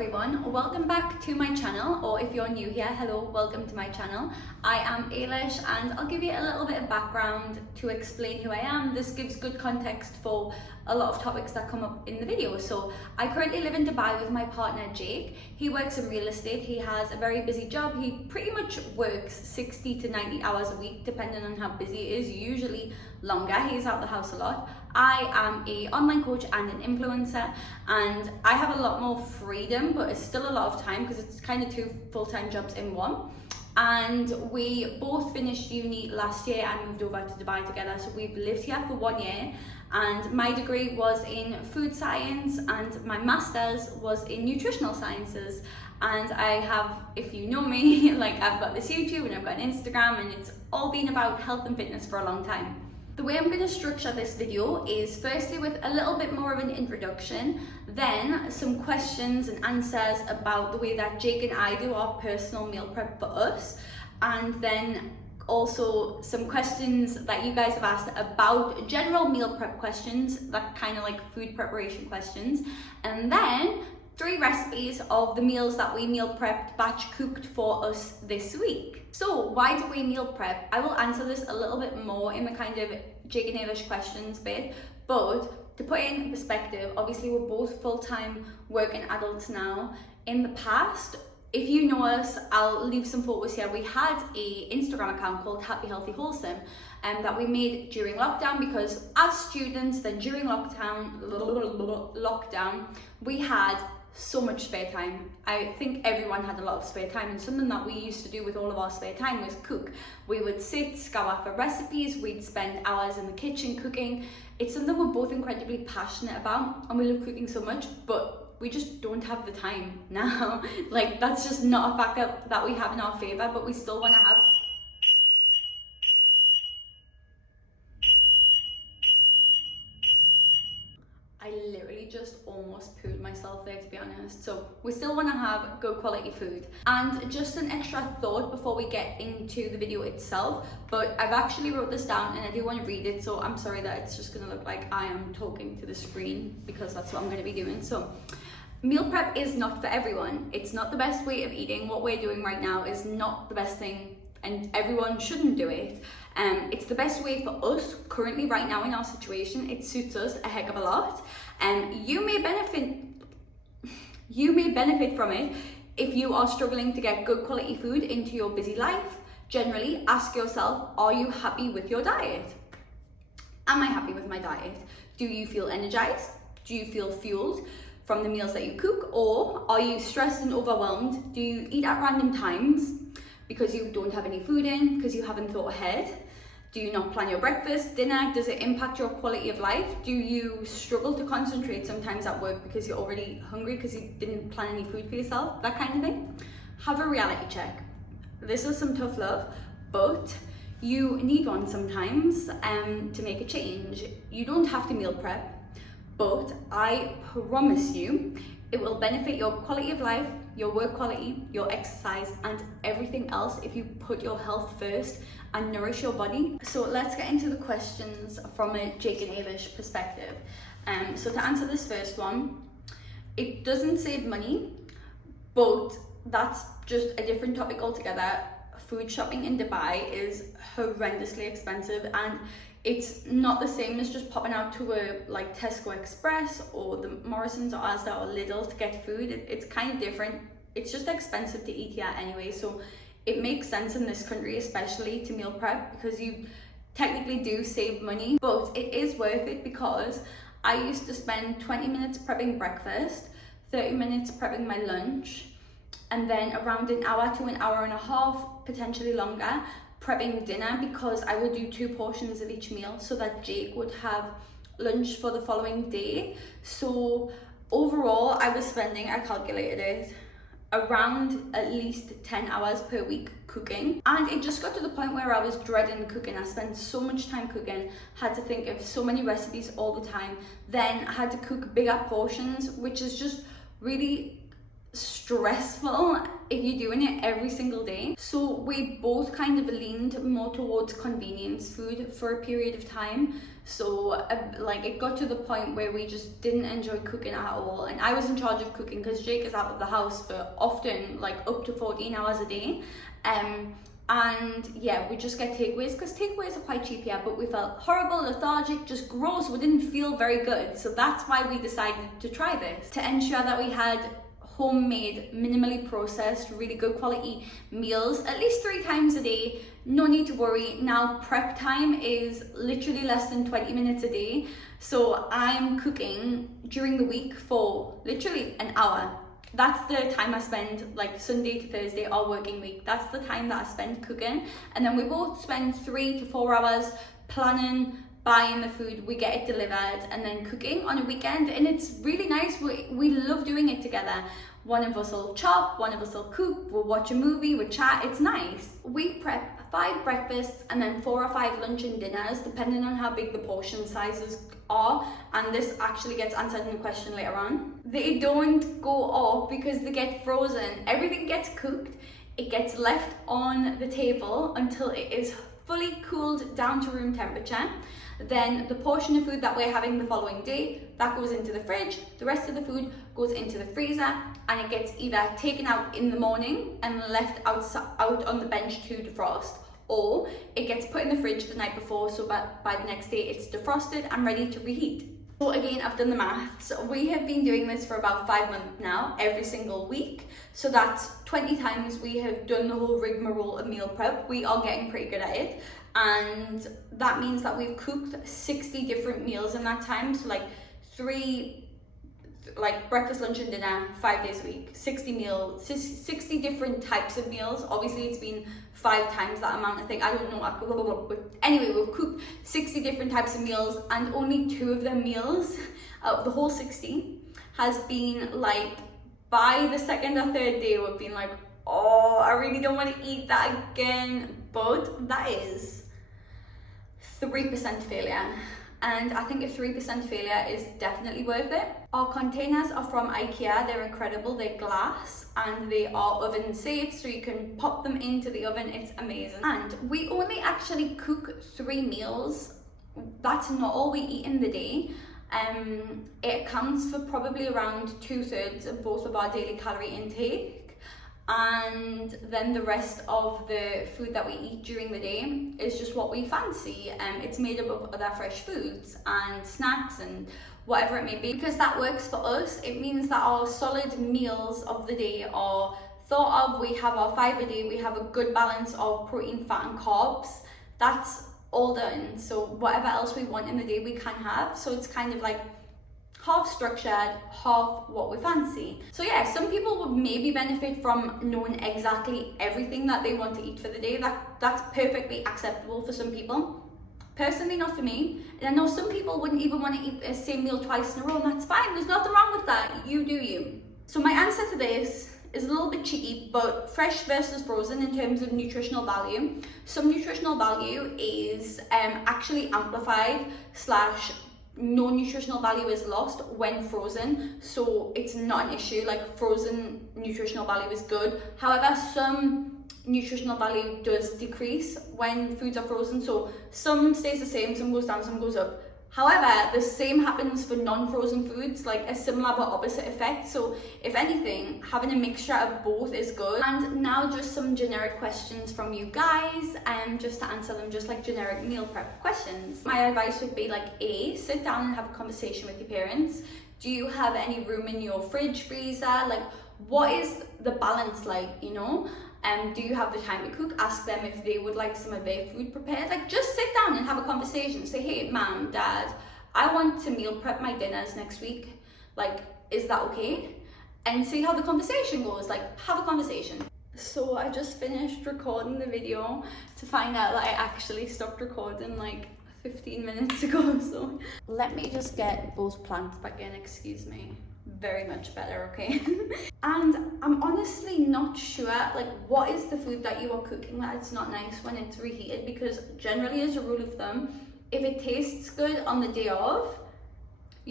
everyone, welcome back to my channel, or if you're new here, hello, welcome to my channel. I am Ailish and I'll give you a little bit of background to explain who I am. This gives good context for a lot of topics that come up in the video. So I currently live in Dubai with my partner Jake. He works in real estate. He has a very busy job. He pretty much works 60 to 90 hours a week depending on how busy he is, usually longer. He's out the house a lot. I am an online coach and an influencer, and I have a lot more freedom, but it's still a lot of time because it's kind of two full-time jobs in one. And we both finished uni last year and moved over to Dubai together, so we've lived here for 1 year. And my degree was in food science and my master's was in nutritional sciences. And I have, if you know me, like I've got this YouTube and I've got an Instagram, and it's all been about health and fitness for a long time. The way I'm going to structure this video is firstly with a little bit more of an introduction, then some questions and answers about the way that Jake and I do our personal meal prep for us, and then also some questions that you guys have asked about general meal prep questions, that kind of like food preparation questions, and then 3 recipes of the meals that we meal prepped, batch cooked for us this week. So why do we meal prep? I will answer this a little bit more in the kind of Jake and Ailish questions bit, but to put it in perspective, obviously we're both full-time working adults now. In the past, if you know us, I'll leave some photos here. We had a Instagram account called Happy Healthy Wholesome that we made during lockdown, because as students, then during lockdown, we had so much spare time. I think everyone had a lot of spare time, and something that we used to do with all of our spare time was cook. We would sit, scour for recipes, we'd spend hours in the kitchen cooking. It's something we're both incredibly passionate about, and we love cooking so much, but we just don't have the time now. Like, that's just not a factor that we have in our favor, but we still want to have. I literally just almost pooed myself there, to be honest. So we still want to have good quality food. And just an extra thought before we get into the video itself, but I've actually wrote this down and I do want to read it, so I'm sorry that it's just going to look like I am talking to the screen, because that's what I'm going to be doing. So meal prep is not for everyone. It's not the best way of eating. What we're doing right now is not the best thing, and everyone shouldn't do it. It's the best way for us currently right now in our situation. It suits us a heck of a lot. You may benefit from it if you are struggling to get good quality food into your busy life. Generally, ask yourself, are you happy with your diet? Am I happy with my diet? Do you feel energized? Do you feel fueled from the meals that you cook? Or are you stressed and overwhelmed? Do you eat at random times because you don't have any food in, because you haven't thought ahead? Do you not plan your breakfast, dinner? Does it impact your quality of life? Do you struggle to concentrate sometimes at work because you're already hungry because you didn't plan any food for yourself? That kind of thing. Have a reality check. This is some tough love, but you need one sometimes to make a change. You don't have to meal prep, but I promise you it will benefit your quality of life, your work quality, your exercise, and everything else if you put your health first and nourish your body. So let's get into the questions from a Jake and Ailish perspective. So to answer this first one, it doesn't save money, but that's just a different topic altogether. Food shopping in Dubai is horrendously expensive, and it's not the same as just popping out to a like Tesco Express or the Morrisons or Asda or Lidl to get food. It's kind of different. It's just expensive to eat here anyway, so it makes sense in this country especially to meal prep, because you technically do save money, but it is worth it, because I used to spend 20 minutes prepping breakfast, 30 minutes prepping my lunch, and then around an hour to an hour and a half, potentially longer, prepping dinner, because I would do 2 portions of each meal so that Jake would have lunch for the following day. So overall, I was spending, I calculated it, around at least 10 hours per week cooking, and it just got to the point where I was dreading cooking. I spent so much time cooking, had to think of so many recipes all the time, then I had to cook bigger portions, which is just really stressful if you're doing it every single day. So we both kind of leaned more towards convenience food for a period of time. So like it got to the point where we just didn't enjoy cooking at all, and I was in charge of cooking because Jake is out of the house for often like up to 14 hours a day. And yeah, we just get takeaways because takeaways are quite cheap here, but we felt horrible, lethargic, just gross. We didn't feel very good. So that's why we decided to try this, to ensure that we had homemade, minimally processed, really good quality meals at least 3 times a day. No need to worry. Now prep time is literally less than 20 minutes a day. So I'm cooking during the week for literally an hour. That's the time I spend, like Sunday to Thursday, our working week. That's the time that I spend cooking. And then we both spend 3 to 4 hours planning, buying the food, we get it delivered, and then cooking on a weekend. And it's really nice. We love doing it together. One of us will chop, one of us will cook, we'll watch a movie, we'll chat. It's nice. We prep 5 breakfasts and then 4 or 5 lunch and dinners, depending on how big the portion sizes are. And this actually gets answered in a question later on. They don't go off because they get frozen. Everything gets cooked. It gets left on the table until it is fully cooled down to room temperature. Then the portion of food that we're having the following day, that goes into the fridge. The rest of the food goes into the freezer, and it gets either taken out in the morning and left out on the bench to defrost, or it gets put in the fridge the night before, so by the next day it's defrosted and ready to reheat. So again, I've done the maths. We have been doing this for about 5 months now, every single week. So that's 20 times we have done the whole rigmarole of meal prep. We are getting pretty good at it. And that means that we've cooked 60 different meals in that time. So like breakfast, lunch and dinner, 5 days a week, 60 meals, 60 different types of meals. Obviously it's been 5 times that amount, I think. I don't know, but anyway, we've cooked 60 different types of meals, and only 2 of the meals out of the whole 60 has been like, by the 2nd or 3rd day, we've been like, oh, I really don't want to eat that again. But that is 3% failure. And I think a 3% failure is definitely worth it. Our containers are from IKEA. They're incredible. They're glass and they are oven safe, so you can pop them into the oven. It's amazing. And we only actually cook 3 meals. That's not all we eat in the day. It accounts for probably around 2/3 of both of our daily calorie intake. And then the rest of the food that we eat during the day is just what we fancy. It's made up of other fresh foods and snacks and whatever it may be. Because that works for us, it means that our solid meals of the day are thought of. We have our fibre day, we have a good balance of protein, fat and carbs. That's all done. So whatever else we want in the day we can have. So it's kind of like half structured, half what we fancy. So yeah, some people would maybe benefit from knowing exactly everything that they want to eat for the day. That's perfectly acceptable for some people. Personally, not for me. And I know some people wouldn't even want to eat the same meal twice in a row, and that's fine. There's nothing wrong with that. You do you. So my answer to this is a little bit cheeky, but fresh versus frozen in terms of nutritional value. Some nutritional value is actually amplified / no nutritional value is lost when frozen, so it's not an issue. Like, frozen nutritional value is good. However, some nutritional value does decrease when foods are frozen, so some stays the same, some goes down, some goes up. However, the same happens for non-frozen foods, like a similar but opposite effect. So if anything, having a mixture of both is good. And now just some generic questions from you guys, and just to answer them, just like generic meal prep questions. My advice would be like, A, sit down and have a conversation with your parents. Do you have any room in your fridge, freezer? Like, what is the balance like, you know? Do you have the time to cook? Ask them if they would like some of their food prepared. Like, just sit down and have a conversation. Say, hey, mom, dad, I want to meal prep my dinners next week. Like, is that okay? And see how the conversation goes. Like, have a conversation. So I just finished recording the video to find out that I actually stopped recording like 15 minutes ago. So let me just get both plants back in, excuse me. Very much better, okay? And I'm honestly not sure, like, what is the food that you are cooking that it's not nice when it's reheated, because generally, as a rule of thumb, if it tastes good on the day of,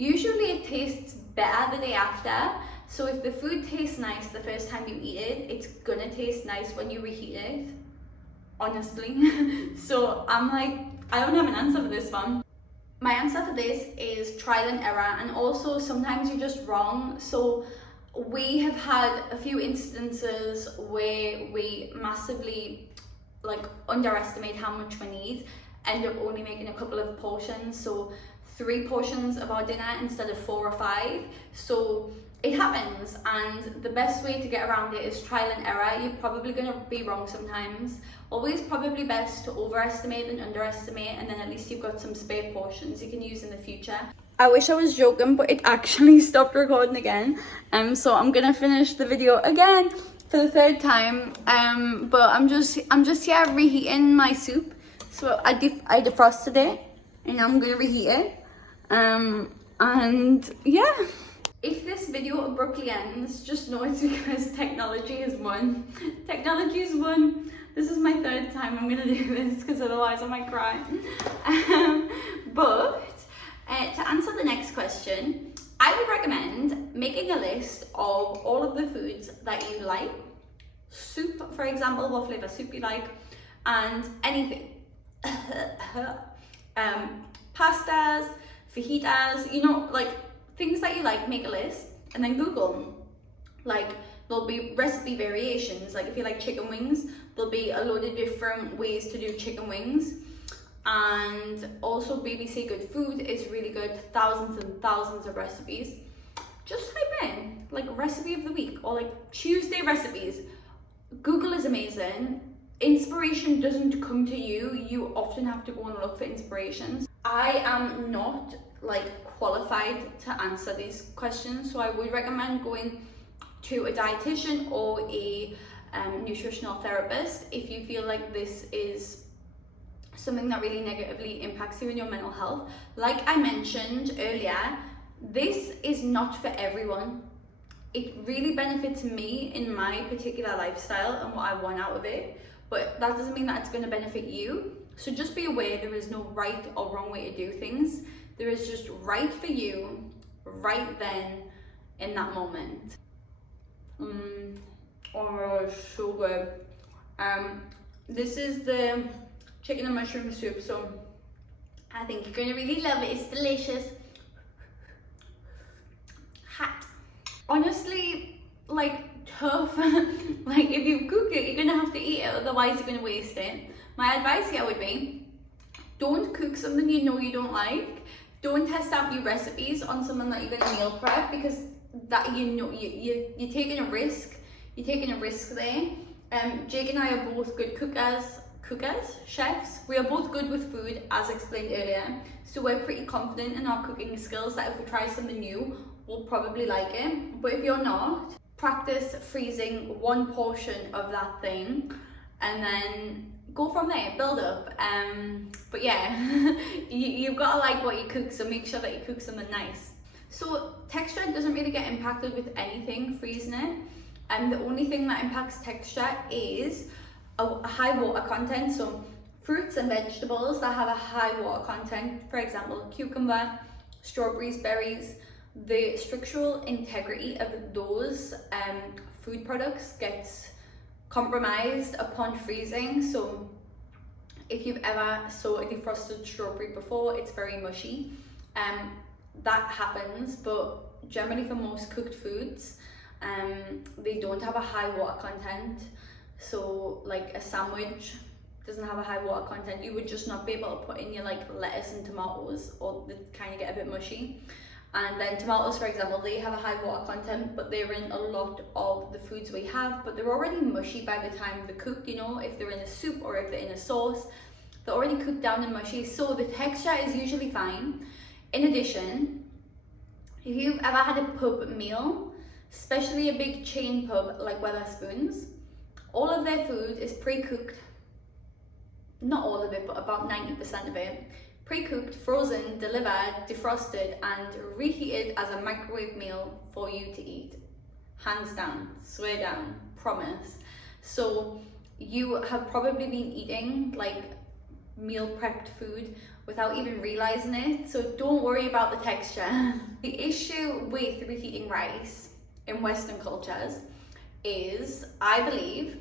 Usually it tastes better the day after. So if the food tastes nice the first time you eat it, it's gonna taste nice when you reheat it, honestly. So I'm like, I don't have an answer for this one. My answer for this is trial and error, and also sometimes you're just wrong. So we have had a few instances where we massively like underestimate how much we need, end up only making a couple of portions, so 3 portions of our dinner instead of 4 or 5. So it happens, and the best way to get around it is trial and error. You're probably going to be wrong sometimes. Always probably best to overestimate than underestimate, and then at least you've got some spare portions you can use in the future. I wish I was joking, but it actually stopped recording again. So I'm gonna finish the video again for the 3rd time. But I'm just here reheating my soup. So I defrosted it, and I'm gonna reheat it. And yeah. If this video abruptly ends, just know it's because technology has won. Technology has won. This is my 3rd time I'm gonna do this, because otherwise I might cry. But to answer the next question, I would recommend making a list of all of the foods that you like. Soup, for example, what flavour soup you like, and anything. Pastas, fajitas, you know, like things that you like, make a list, and then Google. Like, there'll be recipe variations. Like if you like chicken wings, there'll be a load of different ways to do chicken wings. And also BBC Good Food is really good, thousands and thousands of recipes. Just type in like recipe of the week or like Tuesday recipes. Google is amazing. Inspiration doesn't come to you, you often have to go and look for inspirations. I am not like qualified to answer these questions, so I would recommend going to a dietitian or a nutritional therapist if you feel like this is something that really negatively impacts you in your mental health. Like I mentioned earlier, this is not for everyone. It really benefits me in my particular lifestyle and what I want out of it, but that doesn't mean that it's going to benefit you. So just be aware there is no right or wrong way to do things. There is just right for you, right then, in that moment. Oh, so good. This is the chicken and mushroom soup, so I think you're gonna really love it. It's delicious. Hot. Honestly, like tough. Like if you cook it, you're gonna have to eat it, otherwise you're gonna waste it. My advice here would be, don't cook something you know you don't like. Don't test out new recipes on something that you're gonna meal prep, because that you know you're taking a risk. You're taking a risk there. Jake and I are both good chefs. We are both good with food, as explained earlier. So we're pretty confident in our cooking skills that if we try something new, we'll probably like it. But if you're not, practice freezing 1 portion of that thing and then go from there, build up. But yeah, you've got to like what you cook, so make sure that you cook something nice. So texture doesn't really get impacted with anything freezing it. And the only thing that impacts texture is a high water content. So fruits and vegetables that have a high water content, for example, cucumber, strawberries, berries, the structural integrity of those food products gets compromised upon freezing. So if you've ever saw a defrosted strawberry before, it's very mushy. That happens, but generally for most cooked foods, they don't have a high water content. So like a sandwich doesn't have a high water content. You would just not be able to put in your like lettuce and tomatoes, or they kind of get a bit mushy. And then tomatoes, for example, they have a high water content, but they're in a lot of the foods we have, but they're already mushy by the time they're cooked, you know, if they're in a soup or if they're in a sauce, they're already cooked down and mushy, so the texture is usually fine. In addition, if you've ever had a pub meal, especially a big chain pub like Wetherspoons, all of their food is pre-cooked. Not all of it, but about 90% of it. Pre-cooked, frozen, delivered, defrosted, and reheated as a microwave meal for you to eat. Hands down, swear down, promise. So you have probably been eating like meal prepped food without even realizing it, so don't worry about the texture. The issue with reheating rice in Western cultures is, I believe,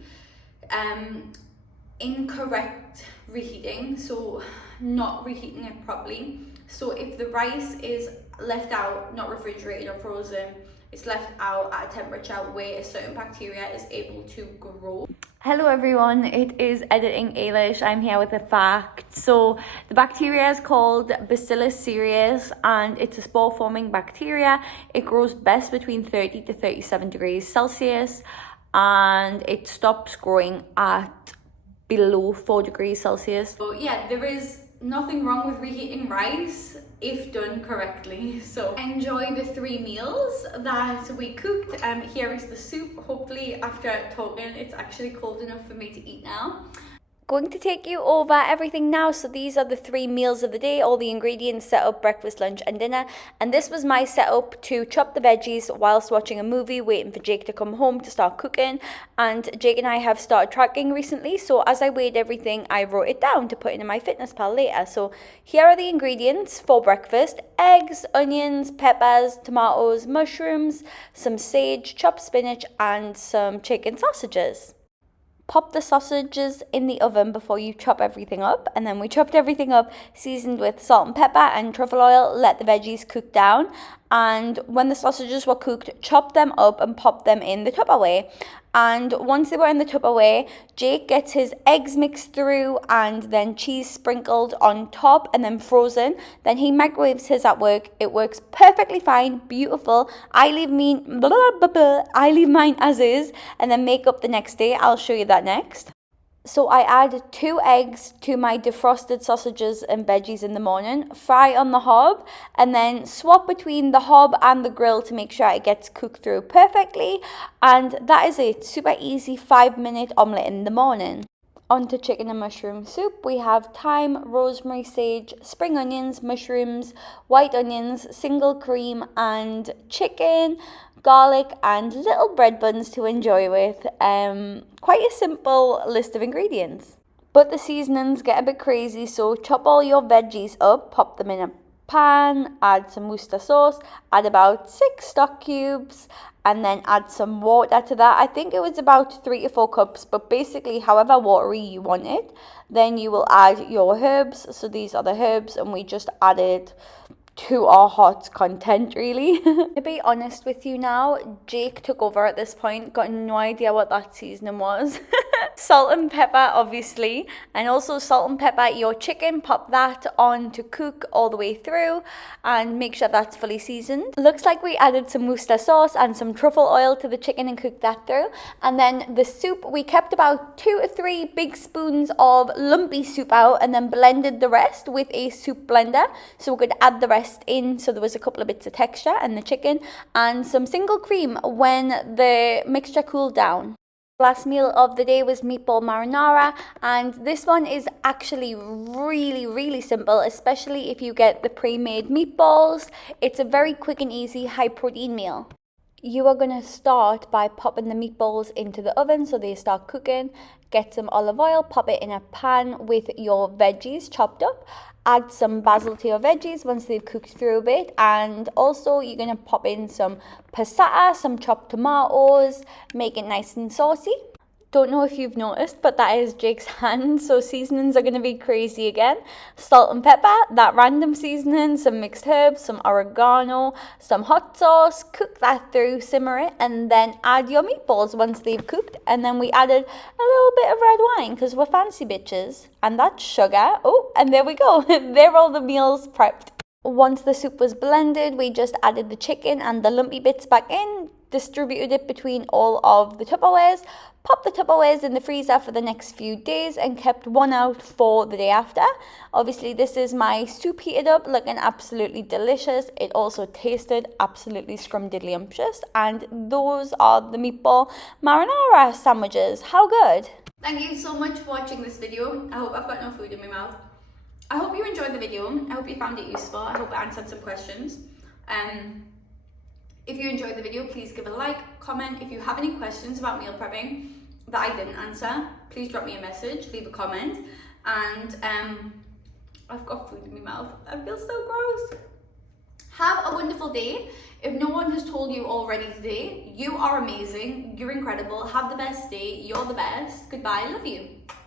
incorrect reheating, so not reheating it properly. So if the rice is left out, not refrigerated or frozen, it's left out at a temperature where a certain bacteria is able to grow. Hello everyone, it is Editing Eilish. I'm here with a fact. So the bacteria is called Bacillus cereus and it's a spore forming bacteria. It grows best between 30 to 37 degrees Celsius and it stops growing at below 4 degrees Celsius. So yeah, there is nothing wrong with reheating rice if done correctly. So enjoy the 3 meals that we cooked. Here is the soup. Hopefully after talking it's actually cold enough for me to eat now. Going to take you over everything now. So these are the 3 meals of the day, all the ingredients, set up, breakfast, lunch and dinner. And this was my setup to chop the veggies whilst watching a movie, waiting for Jake to come home to start cooking. And Jake and I have started tracking recently, so as I weighed everything I wrote it down to put in my fitness pal later. So here are the ingredients for breakfast: eggs, onions, peppers, tomatoes, mushrooms, some sage, chopped spinach and some chicken sausages. Pop the sausages in the oven before you chop everything up, and then we chopped everything up, seasoned with salt and pepper and truffle oil, let the veggies cook down, and when the sausages were cooked, chop them up and pop them in the Tupperware. And once they were in the Tupperware, Jake gets his eggs mixed through and then cheese sprinkled on top and then frozen. Then he microwaves his at work. It works perfectly fine, beautiful. I leave mine as is and then make up the next day. I'll show you that next. So I add 2 eggs to my defrosted sausages and veggies in the morning, fry on the hob, and then swap between the hob and the grill to make sure it gets cooked through perfectly. And that is it. Super easy 5-minute omelette in the morning. On to chicken and mushroom soup. We have thyme, rosemary, sage, spring onions, mushrooms, white onions, single cream and chicken, garlic and little bread buns to enjoy with. Quite a simple list of ingredients. But the seasonings get a bit crazy, so chop all your veggies up, pop them in a pan, add some Worcester sauce, add about 6 stock cubes, and then add some water to that. I think it was about 3 to 4 cups, but basically however watery you want it. Then you will add your herbs. So these are the herbs, and we just added to our heart's content, really. To be honest with you now, Jake took over at this point, got no idea what that seasoning was. Salt and pepper, obviously, and also salt and pepper your chicken. Pop that on to cook all the way through and make sure that's fully seasoned. Looks like we added some Worcester sauce and some truffle oil to the chicken and cooked that through. And then the soup, we kept about 2 to 3 big spoons of lumpy soup out and then blended the rest with a soup blender, so we could add the rest in, so there was a couple of bits of texture, and the chicken and some single cream when the mixture cooled down. Last meal of the day was meatball marinara, and this one is actually really simple, especially if you get the pre-made meatballs. It's a very quick and easy high protein meal. You are going to start by popping the meatballs into the oven so they start cooking. Get some olive oil, pop it in a pan with your veggies chopped up. Add some basil to your veggies once they've cooked through a bit, and also you're going to pop in some passata, some chopped tomatoes, make it nice and saucy. Don't know if you've noticed, but that is Jake's hand, so seasonings are going to be crazy again. Salt and pepper, that random seasoning, some mixed herbs, some oregano, some hot sauce. Cook that through, simmer it, and then add your meatballs once they've cooked. And then we added a little bit of red wine because we're fancy bitches. And that's sugar. Oh, and there we go. There are all the meals prepped. Once the soup was blended, we just added the chicken and the lumpy bits back in, distributed it between all of the Tupperwares, popped the Tupperwares in the freezer for the next few days and kept one out for the day after. Obviously, this is my soup heated up, looking absolutely delicious. It also tasted absolutely scrumdiddlyumptious. And those are the meatball marinara sandwiches. How good? Thank you so much for watching this video. I hope I've got no food in my mouth. I hope you enjoyed the video. I hope you found it useful. I hope it answered some questions. If you enjoyed the video, please give a like, comment. If you have any questions about meal prepping that I didn't answer, please drop me a message, leave a comment. And I've got food in my mouth. I feel so gross. Have a wonderful day. If no one has told you already today, you are amazing. You're incredible. Have the best day. You're the best. Goodbye. Love you.